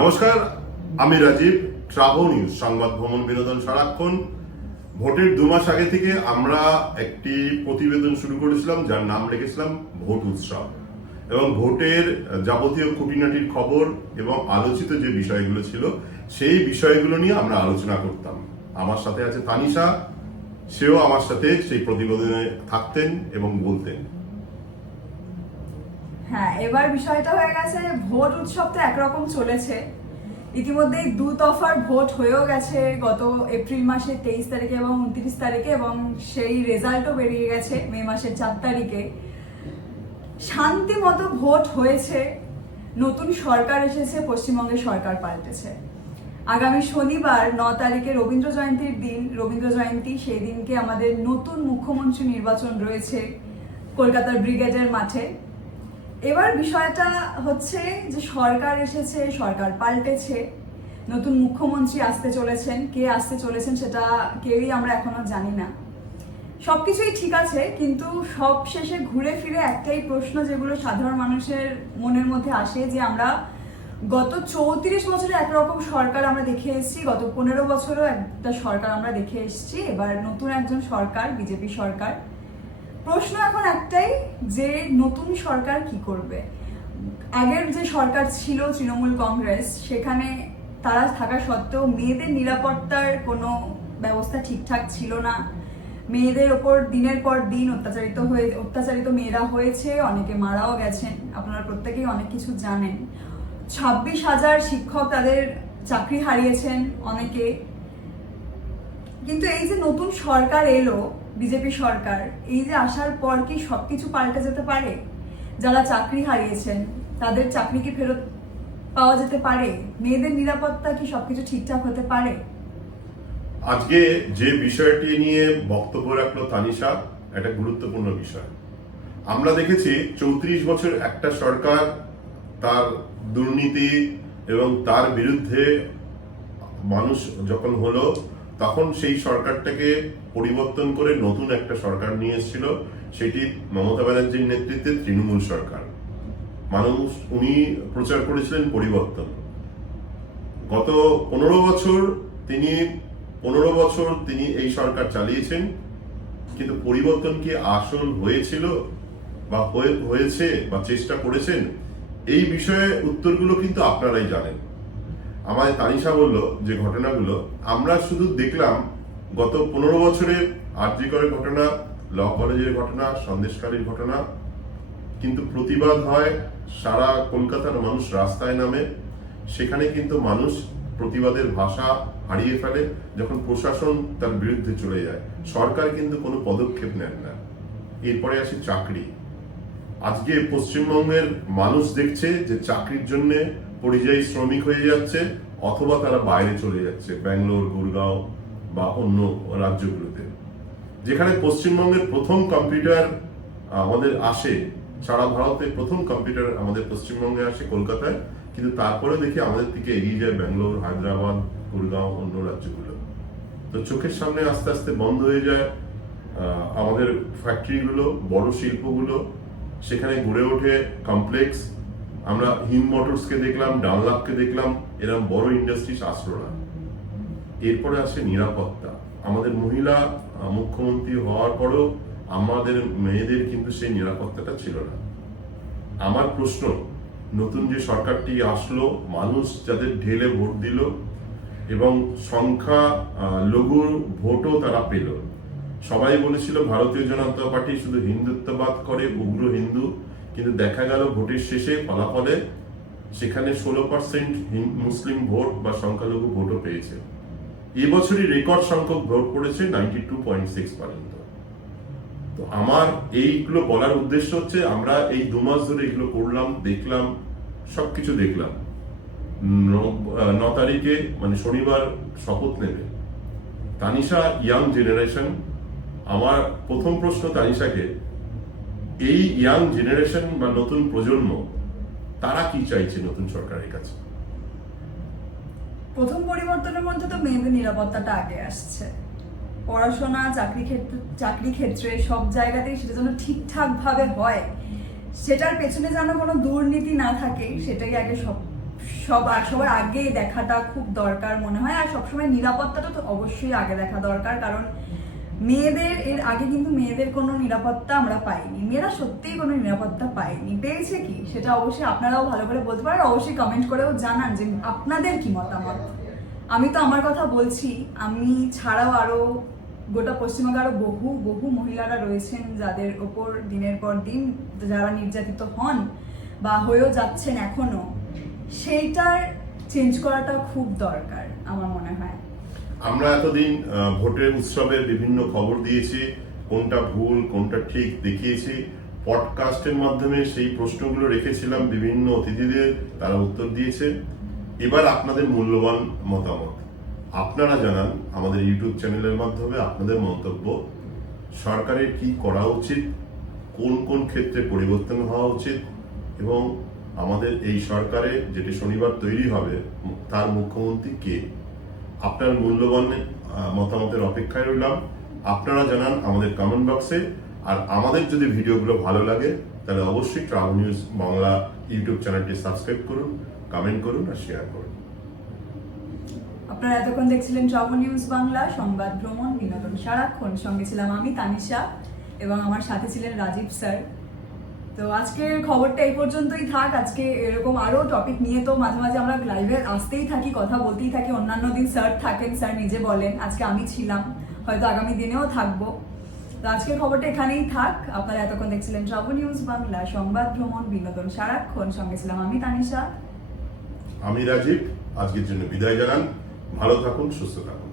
নমস্কার, আমি Rajib. Travo news, সংবাদ ভ্রমণ বিনোদন সারাক্ষণ। ভোটের 2 মাস আগে থেকে আমরা একটি প্রতিবেদন শুরু করেছিলাম যার নাম রেখেছিলাম ভোট উৎসব, এবং ভোটের যাবতীয় খুঁটিনাটির খবর এবং আলোচিত যে বিষয়গুলো ছিল সেই বিষয়গুলো নিয়ে আমরা আলোচনা করতাম। আমার সাথে আছে তানিশা, সেও আমার সাথে সেই প্রতিবেদনে থাকতেন এবং বলতেন। হ্যাঁ, এবার বিষয়টা হয়ে গেছে, ভোট উৎসব তো একরকম চলেছে। ইতিমধ্যেই 2 দফার ভোট হয়েও গেছে, গত এপ্রিল মাসের 23 তারিখে এবং 29 তারিখে, এবং সেই রেজাল্টও বেরিয়ে গেছে মে মাসের 4 তারিখে। শান্তি মতো ভোট হয়েছে, নতুন সরকার এসেছে, পশ্চিমবঙ্গের সরকার পাল্টেছে। আগামী শনিবার 9 তারিখে রবীন্দ্র জয়ন্তীর দিন, রবীন্দ্র জয়ন্তী, সেই দিনকে আমাদের নতুন মুখ্যমন্ত্রী নির্বাচন রয়েছে কলকাতার ব্রিগেডের মাঠে। এবার বিষয়টা হচ্ছে যে সরকার এসেছে, সরকার পাল্টেছে, নতুন মুখ্যমন্ত্রী আসতে চলেছেন। কে আসতে চলেছেন সেটা কেউই আমরা এখনো জানি না। সবকিছুই ঠিক আছে, কিন্তু সব শেষে ঘুরে ফিরে একটাই প্রশ্ন যেগুলো সাধারণ মানুষের মনের মধ্যে আসে, যে আমরা গত 34 বছরে একরকম সরকার আমরা দেখে এসেছি, গত 15 বছরও একটা সরকার আমরা দেখে এসেছি, এবার নতুন একজন সরকার, বিজেপি সরকার। প্রশ্ন এখন একটাই, যে নতুন সরকার কি করবে। আগের যে সরকার ছিল তৃণমূল কংগ্রেস, সেখানে তারা থাকা সত্ত্বেও মেয়েদের নিরাপত্তার কোনো ব্যবস্থা ঠিকঠাক ছিল না। মেয়েদের ওপর দিনের পর দিন অত্যাচারিত মেয়েরা হয়েছে, অনেকে মারাও গেছেন। আপনারা প্রত্যেকেই অনেক কিছু জানেন। 26,000 শিক্ষক তাদের চাকরি হারিয়েছেন অনেকে। কিন্তু এই যে নতুন সরকার এলো, বিজেপি সরকার, এই যে আসার পর কি সবকিছু পাল্টে যেতে পারে? যারা চাকরি হারিয়েছেন তাদের চাকরি কি ফেরত পাওয়া যেতে পারে? মেয়েদের নিরাপত্তা কি সবকিছু ঠিকঠাক হতে পারে? আজকে যে বিষয়টি নিয়ে বক্তব্য রাখলো তানিশা, একটা গুরুত্বপূর্ণ বিষয়। আমরা দেখেছি 34 বছর একটা সরকার তার দুর্নীতি এবং তার বিরুদ্ধে মানুষ যখন হলো, তখন সেই সরকারটাকে পরিবর্তন করে নতুন একটা সরকার নিয়ে এসেছিল, সেটি মমতা ব্যানার্জির নেতৃত্বে তৃণমূল সরকার। উনি প্রচার করেছিলেন পরিবর্তন। গত 15 বছর তিনি এই সরকার চালিয়েছেন, কিন্তু পরিবর্তন কি আসল হয়েছিল বা হয়েছে বা চেষ্টা করেছেন? এই বিষয়ে উত্তরগুলো কিন্তু আপনারাই জানেন। আমাদের তানিশা বলল যে ঘটনাগুলো আমরা শুধু দেখলাম, গত 15 বছরে আরজি করের ঘটনা, ল কলেজের ঘটনা, সন্দেশখালীর ঘটনা, কিন্তু প্রতিবাদ হয়, সারা কলকাতার মানুষ রাস্তায় নামে, সেখানে কিন্তু মানুষ প্রতিবাদের ভাষা হারিয়ে ফেলে যখন প্রশাসন তার বিরুদ্ধে চলে যায়। সরকার কিন্তু কোনো পদক্ষেপ নেন না। এরপরে আসে চাকরি। আজকে পশ্চিমবঙ্গের মানুষ দেখছে যে চাকরির জন্য পরিযায়ী শ্রমিক হয়ে যাচ্ছে, অথবা তারা বাইরে চলে যাচ্ছে, ব্যাঙ্গালোর, গুরগাঁও বা অন্য রাজ্যগুলোতে। যেখানে পশ্চিমবঙ্গের প্রথম কম্পিউটার আমাদের আসে, সারা ভারতে প্রথম কম্পিউটার আমাদের পশ্চিমবঙ্গে আসে কলকাতায়, কিন্তু তারপরে দেখি আমাদের থেকে এগিয়ে যায় ব্যাঙ্গালোর, হায়দ্রাবাদ, গুরগাঁও, অন্য রাজ্যগুলো। তো চোখের সামনে আস্তে আস্তে বন্ধ হয়ে যায় আমাদের ফ্যাক্টরিগুলো, বড় শিল্পগুলো, সেখানে গড়ে ওঠে কমপ্লেক্স। আমরা হিম মোটরসকে দেখলাম, ডানলাপকে দেখলাম, এরকম বড় ইন্ডাস্ট্রি আসলো না। এরপরে আসে নিরাপত্তা। আমাদের মহিলা মুখ্যমন্ত্রী হওয়ার পরও আমাদের মেয়েদের কিন্তু সেই নিরাপত্তাটা ছিল না। আমার প্রশ্ন, নতুন যে সরকারটি আসলো, মানুষ যাদের ঢেলে ভোট দিল এবং সংখ্যা লঘু ভোটও তারা পেল, সবাই বলেছিল ভারতীয় জনতা পার্টি শুধু হিন্দুত্ববাদ করে, উগ্র হিন্দু, কিন্তু দেখা গেল ভোটের শেষে ফলাফলে সেখানে 16% মুসলিম ভোট বা সংখ্যালঘু ভোটও পেয়েছে। এবছরই রেকর্ড সংখ্যক ভোট পড়েছে 92.6 পর্যন্ত। তো আমার এইগুলো বলার উদ্দেশ্য হচ্ছে, আমরা এই 2 মাস ধরে এগুলো করলাম, দেখলাম, সবকিছু দেখলাম। 9 তারিখে মানে শনিবার শপথ নেবে তানিশা, ইয়াং জেনারেশন। আমার প্রথম প্রশ্ন তানিশাকে, এই ইয়াং জেনারেশন বা নতুন প্রজন্ম তারা কি চাইছে নতুন সরকারের কাছে? প্রথম পরিবর্তনের মধ্যে তো মেয়েদের নিরাপত্তাটা আগে আসছে। পড়াশোনা, চাকরি ক্ষেত্রে সব জায়গাতেই সেটা যেন ঠিকঠাক ভাবে হয়, সেটার পেছনে যেন কোনো দুর্নীতি না থাকে, সেটাই আগে সবার আগে দেখাটা খুব দরকার মনে হয়। আর সবসময় নিরাপত্তাটা তো অবশ্যই আগে দেখা দরকার, কারণ মেয়েদের এর আগে কিন্তু মেয়েদের কোনো নিরাপত্তা আমরা পাইনি, মেয়েরা সত্যিই কোনো নিরাপত্তা পায়নি। পেয়েছে কি সেটা অবশ্যই আপনারাও ভালো করে বলতে পারেন, অবশ্যই কমেন্ট করেও জানান যে আপনাদের কি মতামত। আমি তো আমার কথা বলছি, আমি ছাড়াও আরো গোটা পশ্চিমবঙ্গে আরো বহু বহু মহিলারা রয়েছেন যাদের ওপর দিনের পর দিন যারা নির্যাতিত হন বা হয়েও যাচ্ছেন এখনো, সেইটার চেঞ্জ করাটা খুব দরকার আমার মনে হয়। আমরা এতদিন ভোটের উৎসবের বিভিন্ন খবর দিয়েছি, কোনটা ভুল কোনটা ঠিক দেখিয়েছি। পডকাস্টের মাধ্যমে সেই প্রশ্নগুলো রেখেছিলাম বিভিন্ন অতিথিদের, তারা উত্তর দিয়েছে। এবার আপনাদের মূল্যবান মতামত আপনারা জানান আমাদের ইউটিউব চ্যানেলের মাধ্যমে আপনাদের মন্তব্য। সরকারের কি করা উচিত, কোন কোন ক্ষেত্রে পরিবর্তন হওয়া উচিত, এবং আমাদের এই সরকারে যেটি শনিবার তৈরি হবে তার মুখ্যমন্ত্রী কে। আপনার মূল্যবান মতামতের অপেক্ষায় রইলাম। আপনারা জানান আমাদের কমেন্ট বক্সে। আর আমাদের যদি ভিডিওগুলো ভালো লাগে তাহলে অবশ্যই ট্রাভেল নিউজ বাংলা ইউটিউব চ্যানেলটি সাবস্ক্রাইব করুন, কমেন্ট করুন আর শেয়ার করুন। আপনারা এতক্ষণ দেখছিলেন ট্রাভেল নিউজ বাংলা, সংবাদ, ভ্রমণ, বিনোদন সারাক্ষণ। সঙ্গে ছিলাম আমি তানিশা এবং আমার সাথে ছিলেন রাজীব স্যার। তো আজকের খবরটা এই পর্যন্তই থাক। আজকে এরকম আরো টপিক নিয়ে তো মাঝে মাঝে আমরা লাইভে আসতেই থাকি, কথা বলতেই থাকি। অন্যান্য দিন স্যার থাকেন, স্যার নিজে বলেন, আজকে আমি ছিলাম, হয়তো আগামী দিনেও থাকবো। তো আজকের খবরটা এখানেই থাক। আপনারা এতক্ষণ দেখছিলেন ট্রাভেল নিউজ বাংলা, সংবাদ, ভ্রমণ, বিনোদন সারাক্ষণ। সঙ্গে ছিলাম আমি তানিশা। আমি রাজীব। আজকের জন্য বিদায় জানান। ভালো থাকুন, সুস্থ থাকুন।